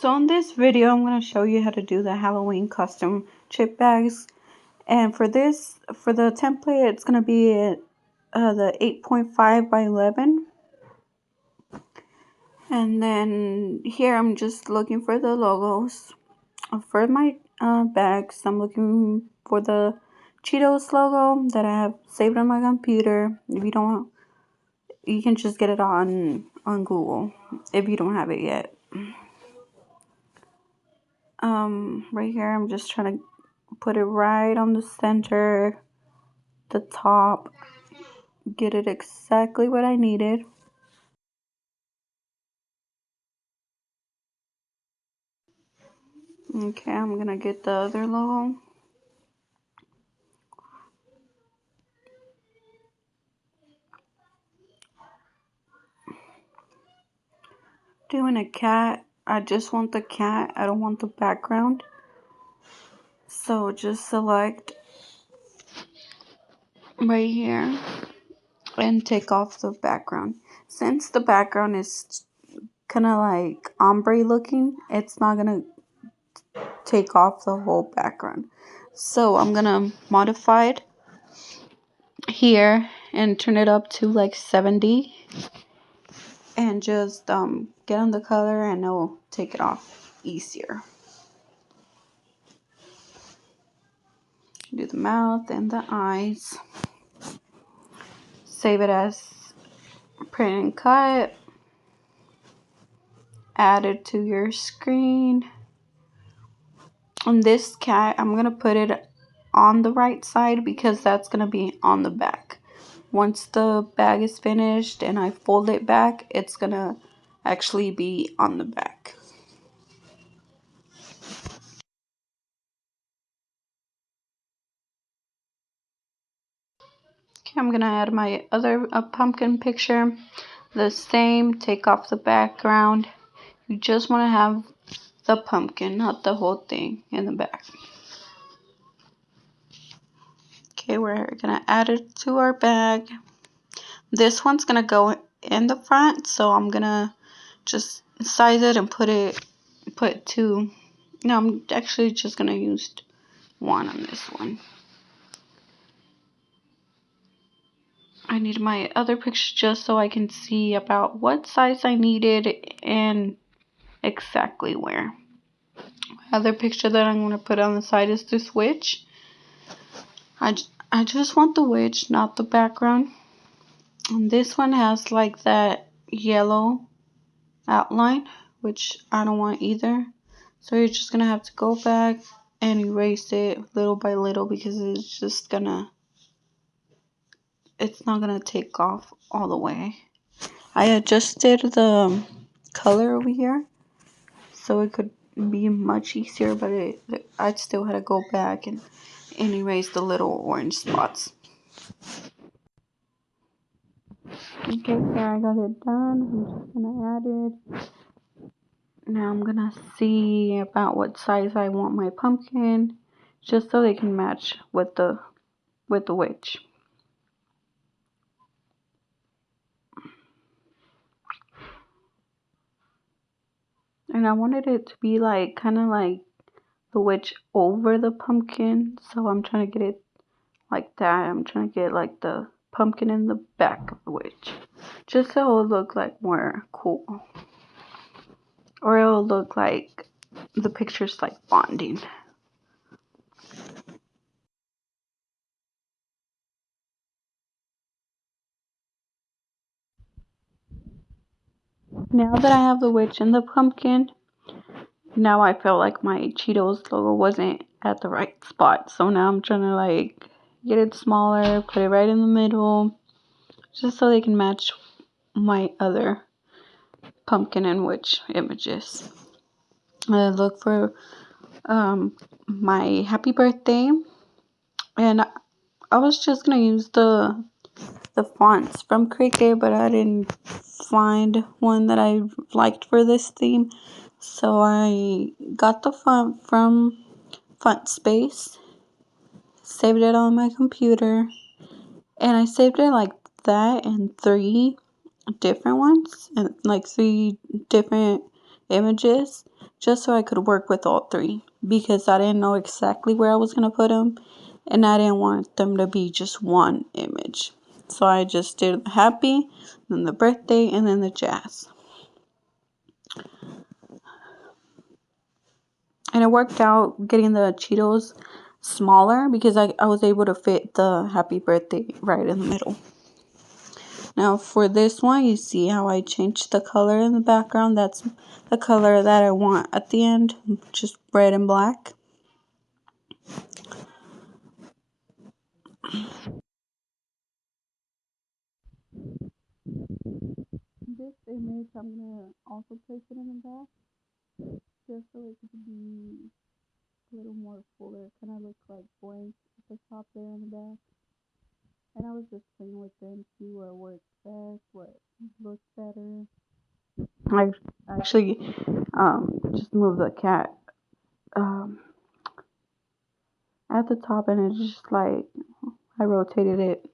So in this video, I'm going to show you how to do the Halloween custom chip bags. And for the template, it's going to be the 8.5 by 11. And then here I'm just looking for the logos. For my bags, I'm looking for the Cheetos logo that I have saved on my computer. If you don't, you can just get it on Google if you don't have it yet. Right here, I'm just trying to put it right on the center, the top, get it exactly what I needed. Okay, I'm gonna get the other logo. Doing a cat. I just want the cat. I don't want the background. So just select right here and take off the background. Since the background is kind of like ombre looking, it's not gonna take off the whole background. So I'm gonna modify it here and turn it up to like 70 and just get on the color and it'll take it off easier. Do the mouth and the eyes. Save it as print and cut. Add it to your screen. On this cat, I'm gonna put it on the right side because that's gonna be on the back. Once the bag is finished and I fold it back, it's gonna actually be on the back. Okay, I'm gonna add my other pumpkin picture. The same, take off the background. You just want to have the pumpkin, not the whole thing in the back. Okay, we're gonna add it to our bag. This one's gonna go in the front, so I'm gonna just size it and put two. No, I'm actually just gonna use one on this one. I need my other picture just so I can see about what size I needed and exactly where. Other picture that I'm going to put on the side is this witch. I just want the witch, not the background. And this one has like that yellow outline, which I don't want either. So you're just going to have to go back and erase it little by little because it's not going to take off all the way. I adjusted the color over here so it could be much easier, but I still had to go back and erase the little orange spots. Okay, there, I got it done. I'm just gonna add it. Now I'm gonna see about what size I want my pumpkin, just so they can match with the witch. And I wanted it to be like kind of like the witch over the pumpkin, so I'm trying to get it like that. I'm trying to get like the pumpkin in the back of the witch, just so it'll look like more cool, or it'll look like the picture's like bonding. Now that I have the witch and the pumpkin, now I feel like my Cheetos logo wasn't at the right spot, so now I'm trying to like get it smaller, put it right in the middle, just so they can match my other pumpkin and witch images. Look for my happy birthday, and I was just gonna use the fonts from Cricut, but I didn't find one that I liked for this theme, so I got the font from FontSpace, saved it on my computer, and I saved it like that in 3 different ones and like 3 different images. just so I could work with all three, because I didn't know exactly where I was going to put them, and I didn't want them to be just one image. So I just did the happy, then the birthday, and then the jazz. And it worked out getting the Cheetos smaller because I was able to fit the happy birthday right in the middle. Now for this one, you see how I changed the color in the background. That's the color that I want at the end, just red and black. This image, I'm going to also place it in the back, just so it could be a little more fuller. Kind of look like blank at the top there in the back. And I was just playing with them, see what works best, what looks better. I actually just moved the cat at the top, and it's just like I rotated it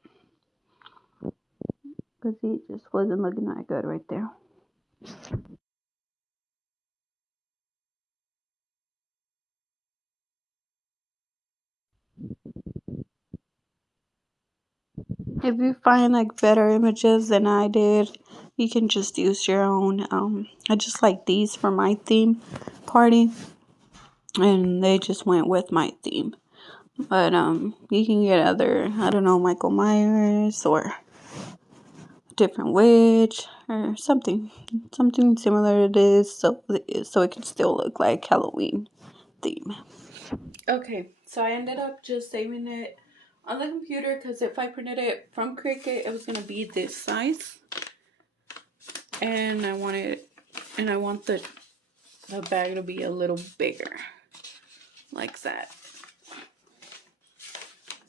because he just wasn't looking that good right there. If you find like better images than I did, you can just use your own. I just like these for my theme party, and they just went with my theme. But you can get other, I don't know, Michael Myers or different witch or something similar to this, so it can still look like Halloween theme. Okay, so I ended up just saving it on the computer because if I printed it from Cricut, it was gonna be this size, and I want the bag to be a little bigger, like that.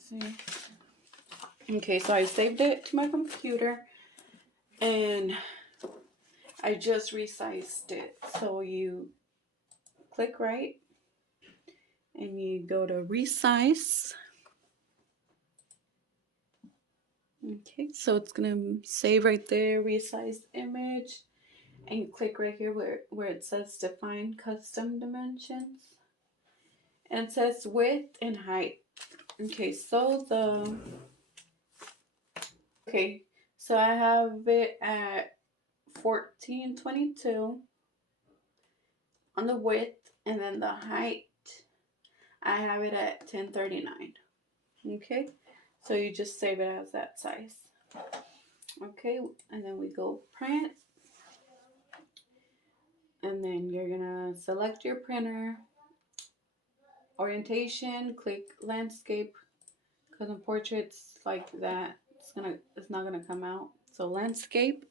See? Okay, so I saved it to my computer, and I just resized it. So you click right, and you go to resize. Okay, so it's gonna save right there, resized image, and you click right here where it says define custom dimensions, and it says width and height. Okay, so I have it at 1422 on the width, and then the height I have it at 1039. Okay, so you just save it as that size. Okay, and then we go print, and then you're gonna select your printer, orientation, click landscape, because in portraits like that, it's not gonna come out. So landscape,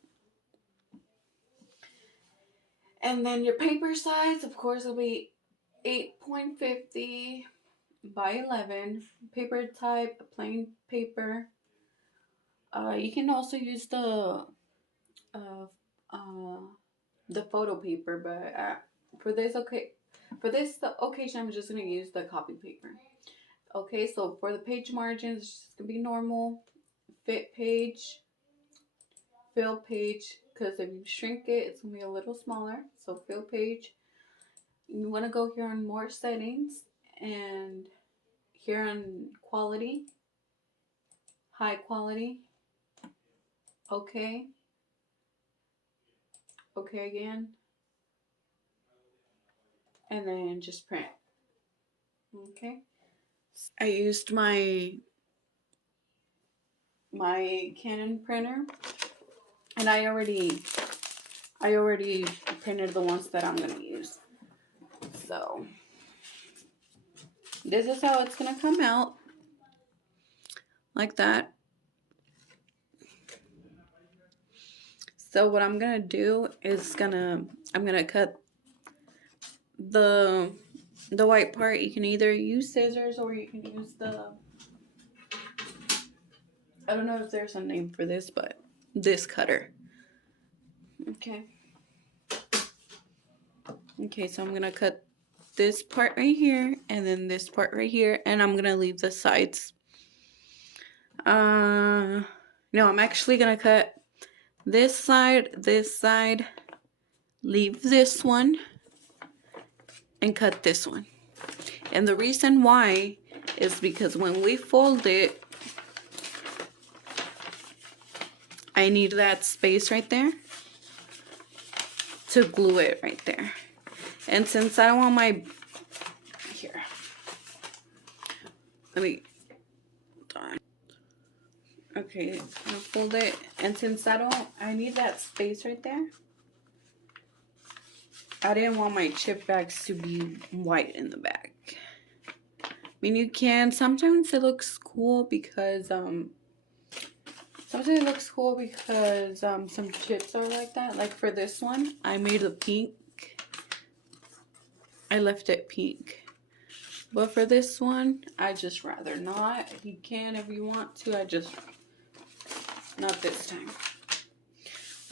and then your paper size, of course, will be 8.50 by 11. Paper type, plain paper. You can also use uh, uh, the photo paper, but for this the occasion, I'm just gonna use the copy paper. Okay, so for the page margins, it's just gonna be normal. Fit page, fill page, because if you shrink it, it's gonna be a little smaller. So fill page. You want to go here on more settings, and here on quality, high quality. Okay. Okay again, and then just print. Okay. I used my Canon printer, and I already printed the ones that I'm gonna use. So this is how it's gonna come out, like that. So what I'm gonna do is I'm gonna cut the white part. You can either use scissors or you can use I don't know if there's a name for this, but this cutter. Okay. Okay, so I'm gonna cut this part right here and then this part right here, and I'm gonna leave the sides. No, I'm actually gonna cut this side, leave this one, and cut this one. And the reason why is because when we fold it, I need that space right there to glue it right there. And since I don't want my, here, let me, okay, I'll fold it. And since I need that space right there, I didn't want my chip bags to be white in the back. I mean, you can, sometimes it looks cool because, some chips are like that. Like for this one, I made the pink. I left it pink. But for this one, I just rather not. You can if you want to. Not this time.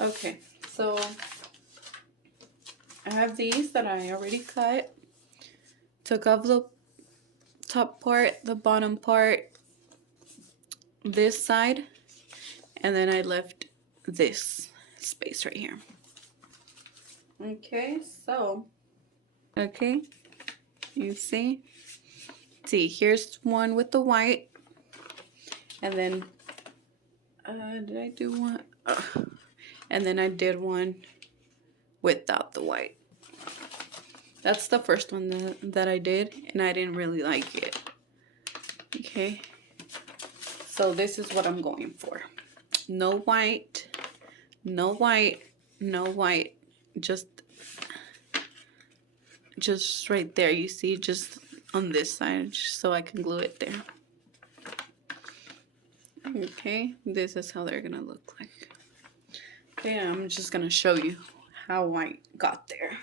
Okay, so I have these that I already cut. Took off the top part, the bottom part, this side, and then I left this space right here. Okay, so, okay, you see? See, here's one with the white, and then, did I do one? And then I did one without the white. That's the first one that I did, and I didn't really like it. Okay, so this is what I'm going for. No white, no white, no white. Just right there, you see, just on this side, just so I can glue it there. Okay, this is how they're gonna look like. Okay, I'm just gonna show you how white got there.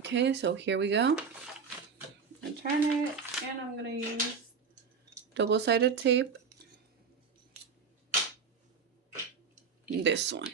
Okay, so here we go. I turn it, and I'm gonna use double-sided tape. This one.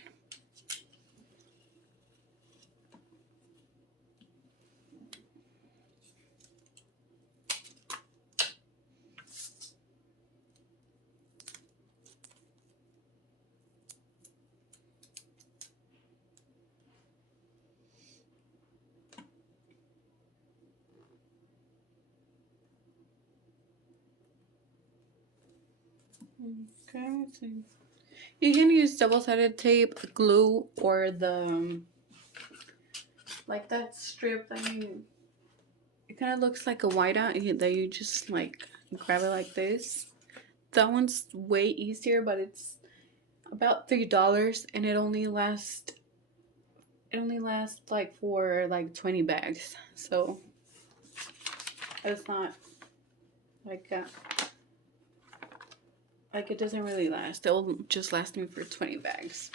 Okay, let's see. You can use double-sided tape, glue, or the like that strip that it kind of looks like a whiteout that you just like grab it like this. That one's way easier, but it's about $3, and it only lasts like for like 20 bags. So it's not like it doesn't really last. It'll just last me for 20 bags.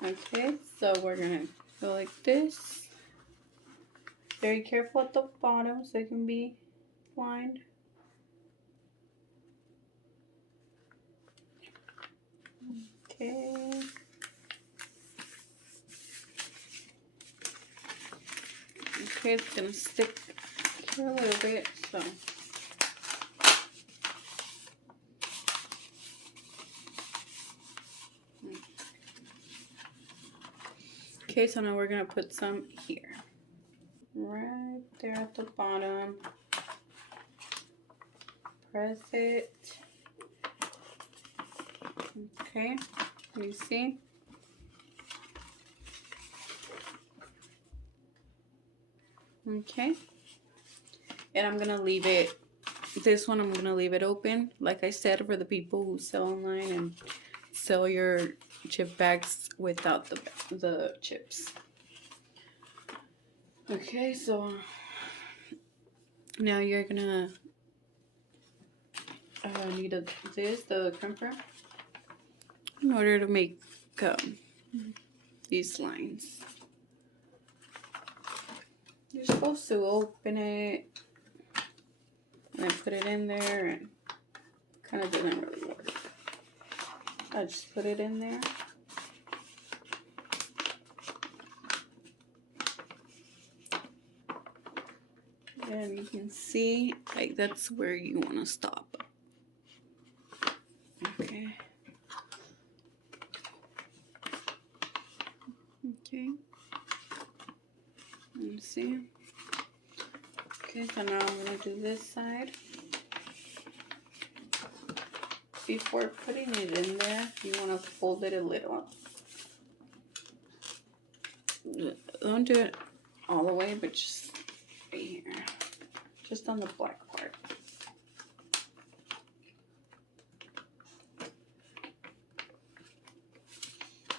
Okay, so we're gonna go like this. Very careful at the bottom so it can be lined. Okay. Okay, it's gonna stick here a little bit, so. Okay, so now we're gonna put some here. Right there at the bottom. Press it. Okay, you see? Okay. And I'm gonna leave it, this one I'm gonna leave it open, like I said, for the people who sell online and sell your chip bags without the chips. Okay, so now you're gonna need the crimper, in order to make these lines. You're supposed to open it and then put it in there, and kind of doesn't really work. I just put it in there. And you can see, like, that's where you want to stop. Okay. Okay. Let me see. Okay, so now I'm going to do this side. Before putting it in there, you want to fold it a little. Don't do it all the way, but just right here. Just on the black part.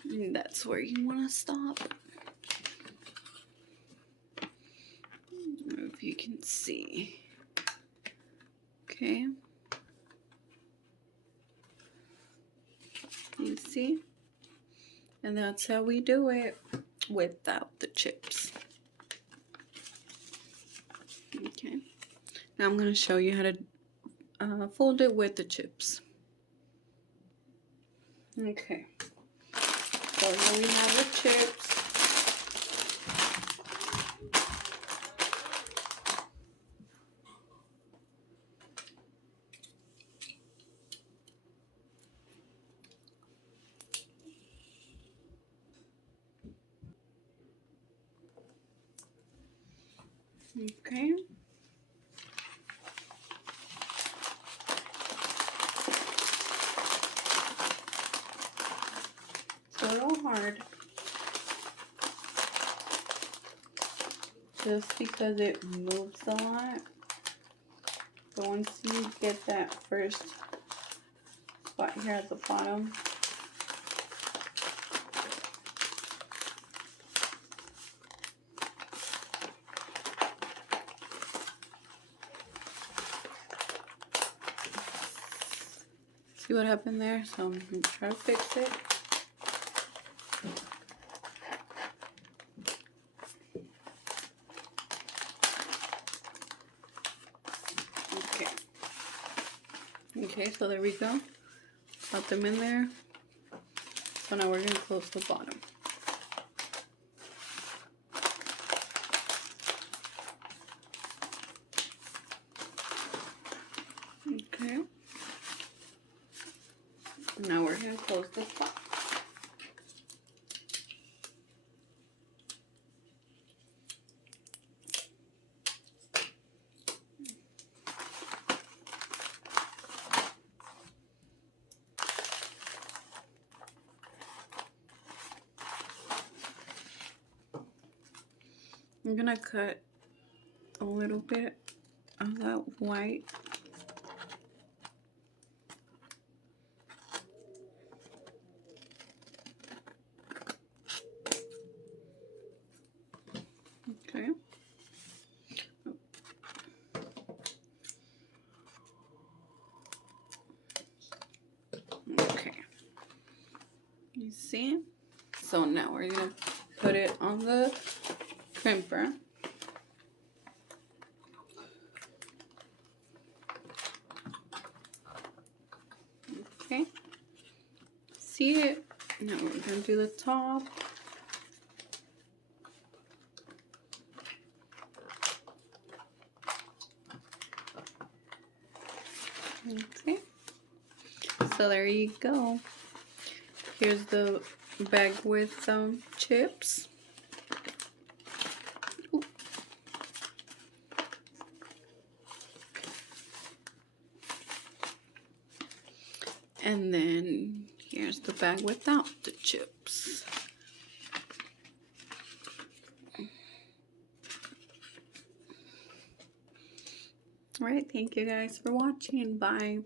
And that's where you want to stop. If you can see. Okay. You see? And that's how we do it without the chips. Okay. Now I'm going to show you how to fold it with the chips. Okay. So here we have the chips. Okay. It's a little hard. Just because it moves a lot. But once you get that first spot here at the bottom, see what happened there? So I'm going to try to fix it. Okay. Okay, so there we go. Got them in there. So now we're going to close the bottom. Okay. Now we're going to close the top. I'm going to cut a little bit of that white. Okay. Okay. You see? So now we're going to put it on the crimper. Okay. See it? Now we're going to do the top. Okay. So there you go. Here's the bag with some chips. Ooh. And then here's the bag without the chips. Alright, thank you guys for watching. Bye.